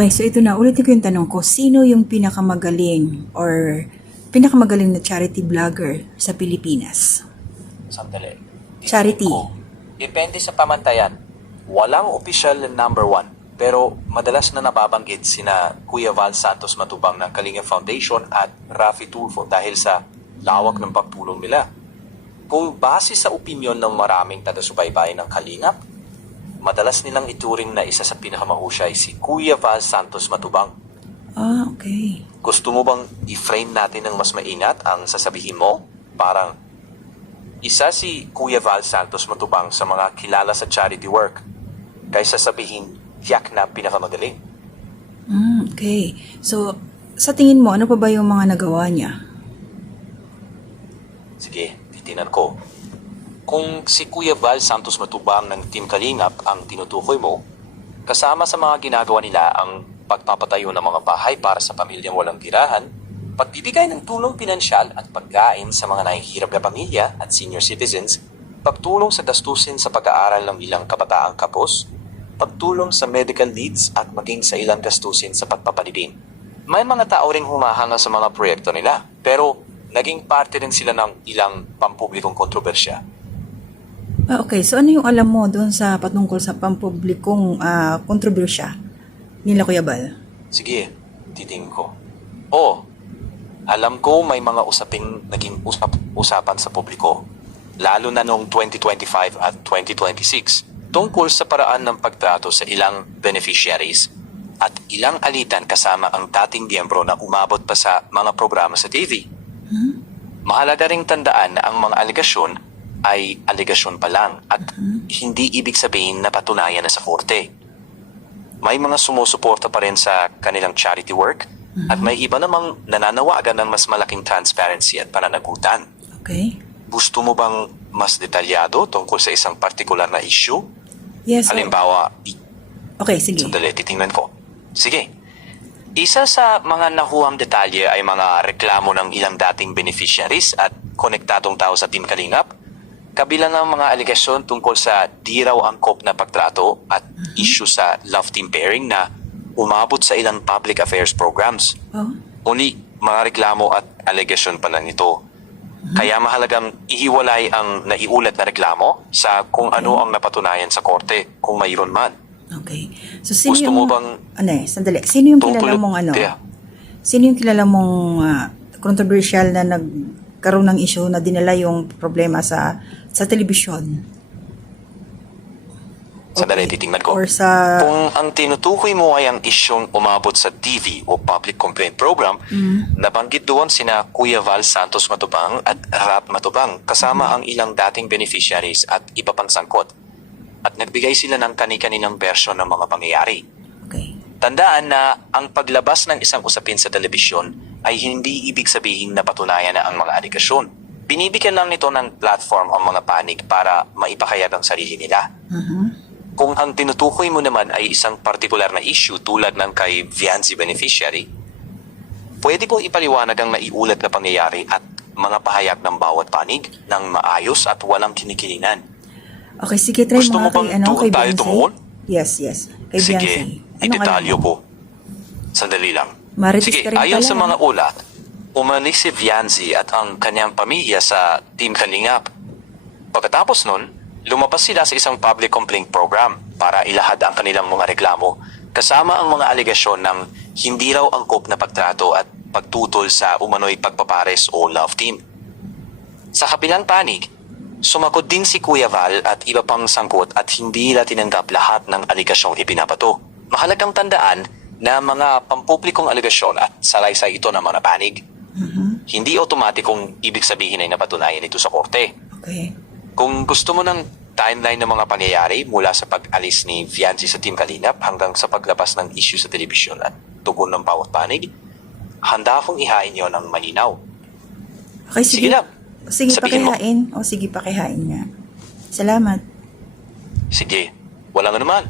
Okay, so ito na, ulitin ko yung tanong ko. Sino yung pinakamagaling or pinakamagaling na charity vlogger sa Pilipinas? Sandali. Charity. Ko. Depende sa pamantayan. Walang opisyal na number one. Pero madalas na nababanggit sina Kuya Val Santos Matubang ng Kalinga Foundation at Rafi Tulfo dahil sa lawak ng pagtulong nila. Kung base sa opinyon ng maraming taga-subaybay ng Kalingap, madalas nilang ituring na isa sa pinakamahusay si Kuya Val Santos Matubang. Ah, okay. Gusto mo bang i-frame natin ng mas maingat ang sasabihin mo? Parang, isa si Kuya Val Santos Matubang sa mga kilala sa charity work, kaysa sabihin, tiyak na pinakamagaling. Okay. So, sa tingin mo, ano pa ba yung mga nagawa niya? Sige, titinan ko. Kung si Kuya Val Santos Matubang ng Team Kalingap ang tinutukoy mo, kasama sa mga ginagawa nila ang pagpapatayo ng mga bahay para sa pamilyang walang tirahan, pagbibigay ng tulong pinansyal at pagkain sa mga nahihirap na pamilya at senior citizens, pagtulong sa gastusin sa pag-aaral ng ilang kabataang kapos, pagtulong sa medical needs at maging sa ilang gastusin sa pagpapalibing. May mga tao ring humahanga sa mga proyekto nila, pero naging parte rin sila ng ilang pampublikong kontrobersya. Ah, okay. So, ano yung alam mo doon sa patungkol sa pampublikong kontrobersya nila Kuya Bal? Sige, titingin ko. Oo, alam ko may mga usaping naging usapan sa publiko, lalo na noong 2025 at 2026, tungkol sa paraan ng pagtrato sa ilang beneficiaries at ilang alitan kasama ang dating miyembro na umabot pa sa mga programa sa TV. Mahalaga ring tandaan na ang mga alegasyon ay alegasyon pa lang at hindi ibig sabihin na patunayan na sa korte. May mga sumusuporta pa rin sa kanilang charity work at may iba namang nananawagan ng mas malaking transparency at pananagutan. Okay. Gusto mo bang mas detalyado tungkol sa isang partikular na issue? Yes. So, Halimbawa, okay, sige. sandali, titingnan ko. Sige. Isa sa mga nahuhang detalye ay mga reklamo ng ilang dating beneficiaries at konektadong tao sa Team Kalingap, kabilang ang mga aligasyon tungkol sa di raw angkop na pagtrato at issue sa love team pairing na umabot sa ilang public affairs programs. Oh, Uni, mga reklamo at aligasyon pa lang ito. Kaya mahalagang ihiwalay ang naiulat na reklamo sa kung ano ang napatunayan sa korte, kung mayroon man. okay. So, sino Gusto yung... mo bang Sandali. Sino yung kilala tungkol- mong Tiya, Sino yung kilala mong controversial na nagkaroon ng issue na dinala yung problema sa telebisyon? Sandali, titingnan ko. Or sa... Kung ang tinutukoy mo ay ang isyong umabot sa TV o Public Complaint Program, nabanggit doon sina Kuya Val Santos Matubang at Rap Matubang kasama ang ilang dating beneficiaries at iba pang sangkot. At nagbigay sila ng kani-kaninang bersyon ng mga pangyayari. Okay. Tandaan na ang paglabas ng isang usapin sa telebisyon ay hindi ibig sabihin na patunayan na ang mga aligasyon. Binibigyan lang nito ng platform ang mga panig para maipakayag ang sarili nila. Kung ang tinutukoy mo naman ay isang partikular na issue tulad ng kay Vianzi beneficiary, pwede mo ipaliwanag ang naiulat na pangyayari at mga pahayag ng bawat panig ng maayos at walang kinikilinan. Okay, sige, try Gusto mo mo nga bang kay, doon kay tayo Beyonce. tumuhol? Yes. Kay Sige, Beyonce. idetalyo alam mo? ko. Sandali lang. Marites Sige, ka rin ayon pala. sa mga ulat, umalis si Vianzi at ang kanyang pamilya sa Team Kalingap. Pagkatapos nun, lumabas sila sa isang public complaint program para ilahad ang kanilang mga reklamo kasama ang mga alegasyon ng hindi raw angkop na pagtrato at pagtutol sa umano'y pagpapares o love team. Sa kabilang panig, sumagot din si Kuya Val at iba pang sangkot at hindi nila tinanggap lahat ng aligasyong ipinabato. Mahalagang tandaan na mga pampublikong aligasyon at salaysay ito ng mga panig. Hindi otomatikong ibig sabihin ay napatunayan ito sa korte. Okay. Kung gusto mo ng timeline ng mga pangyayari mula sa pag-alis ni Vianzi sa Team Kalingap hanggang sa paglabas ng issue sa telebisyon at tugon ng bawat panig, handa akong ihain yon ng malinaw. Okay, Sige lang. Sige, Sabihin mo. pakihain. O, sige, pakihain nga. Salamat. Sige, walang anuman.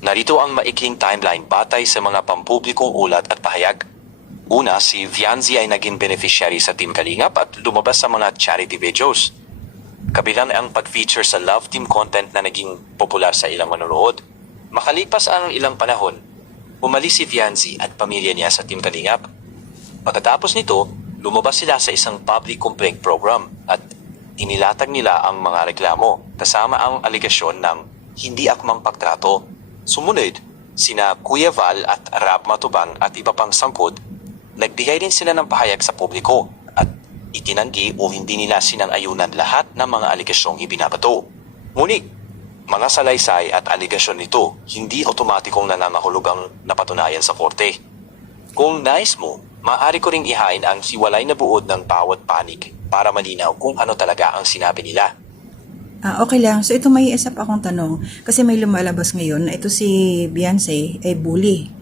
Narito ang maikling timeline batay sa mga pampublikong ulat at pahayag. Una, si Vianzi ay naging beneficiary sa Team Kalingap at lumabas sa mga charity videos. Kabilang ang pag-feature sa love team content na naging popular sa ilang manonood. Makalipas ang ilang panahon, umalis si Vianzi at pamilya niya sa Team Kalingap. Pagkatapos nito, lumabas sila sa isang public complaint program at inilatag nila ang mga reklamo kasama ang aligasyon ng hindi akmang pagtrato. Sumunod, sina Kuya Val at Rab Matubang at iba pang sangkot, nagbigay din sila ng pahayag sa publiko at itinanggi o hindi nila sinang-ayunan lahat ng mga aligasyong ibinabato. Ngunit, mga salaysay at aligasyon nito hindi otomatikong nananahulog ang napatunayan sa korte. Kung nais mo, maaari ko ring ihain ang hiwalay na buod ng bawat panig para malinaw kung ano talaga ang sinabi nila. Okay lang. So, ito may isa pa akong tanong. Kasi may lumalabas ngayon na ito si Beyonce ay bully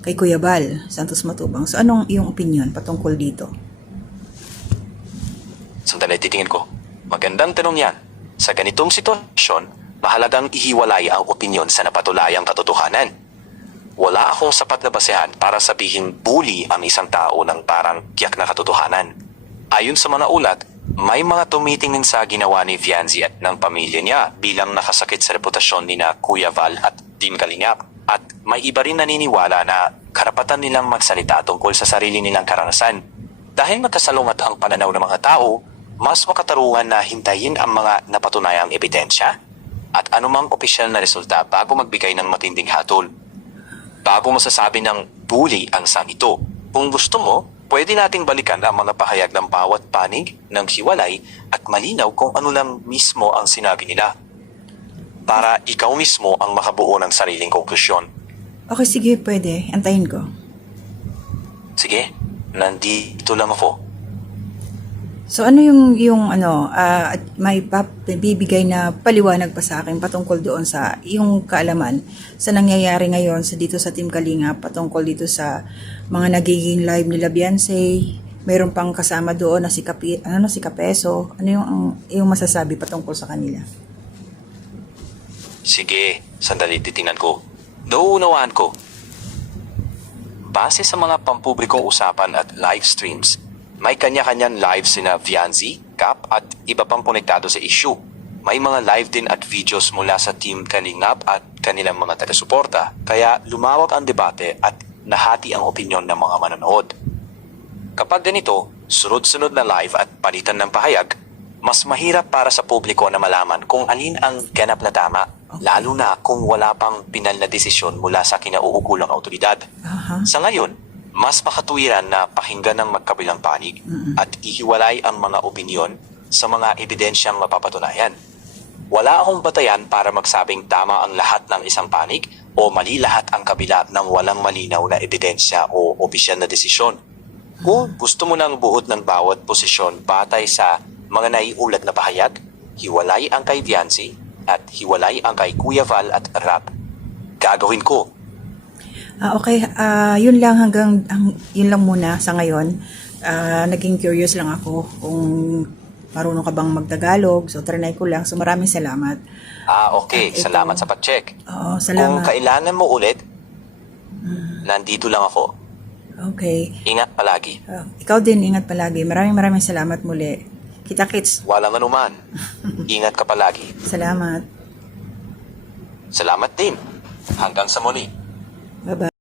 kay Kuya Bal Santos Matubang. So, anong iyong opinion patungkol dito? Sandali, titingin ko. Magandang tanong yan. Sa ganitong sitwasyon, mahalagang ihiwalay ang opinyon sa napatulayang katotohanan. Wala akong sapat na basehan para sabihing bully ang isang tao ng parang tiyak na katotohanan. Ayon sa mga ulat, may mga tumitingin sa ginawa ni Vianzi at ng pamilya niya bilang nakasakit sa reputasyon ni na Kuya Val at Team Kalingap. At may iba rin naniniwala na karapatan nilang magsalita tungkol sa sarili nilang karanasan. Dahil magkasalungat ang pananaw ng mga tao, mas makatarungan na hintayin ang mga napatunayang ebidensya at anumang opisyal na resulta bago magbigay ng matinding hatol. Bago masasabi ng bully ang sang ito, kung gusto mo, pwede nating balikan ang mga pahayag ng bawat panig ng hiwalay at malinaw kung ano lang mismo ang sinabi nila para ikaw mismo ang makabuo ng sariling konklusyon. Okay, sige, pwede. Antayin ko. Sige, nandito lang ako. So, ano yung may bibigay na paliwanag pa sa akin patungkol doon sa yung kaalaman sa nangyayari ngayon dito sa Team Kalingap patungkol dito sa mga nagiging live nila Beyonce. Mayroon pang kasama doon na si Kapeso. Ano yung masasabi patungkol sa kanila? Sige, sandali titingnan ko. Nauunawaan ko. Base sa mga pampublikong usapan at live streams, may kanya-kanyang live sina Vianzi, Cap at iba pang konektado sa issue. May mga live din at videos mula sa Team Kalingap at kanilang mga taga-suporta. Kaya lumawak ang debate at nahati ang opinyon ng mga manonood. Kapag ganito, sunod-sunod na live at palitan ng pahayag, mas mahirap para sa publiko na malaman kung alin ang ganap na tama, lalo na kung wala pang pinal na desisyon mula sa kinauukulang autoridad. Sa ngayon, mas makatuwiran na pakinggan ng magkabilang panig at ihiwalay ang mga opinyon sa mga ebidensyang mapapatunayan. Wala akong batayan para magsabing tama ang lahat ng isang panig o mali lahat ang kabila ng walang malinaw na ebidensya o opisyal na desisyon. Kung gusto mo ng buod ng bawat posisyon batay sa mga naiulat na pahayag, hiwalay ang kay Vianzi at hiwalay ang kay Kuya Val at Rab. Gagawin ko. Okay, yun lang yun lang muna sa ngayon. Naging curious lang ako kung marunong ka bang magtagalog. So, trinay ko lang. So, maraming salamat. Okay. Salamat sa pag-check. Oo, salamat. Kung kailangan mo ulit, nandito lang ako. Okay. Ingat palagi. Ikaw din, ingat palagi. Maraming salamat muli. Kita-kits. Walang anuman. Ingat ka palagi. Salamat. Salamat din. Hanggang sa muli. Bye-bye.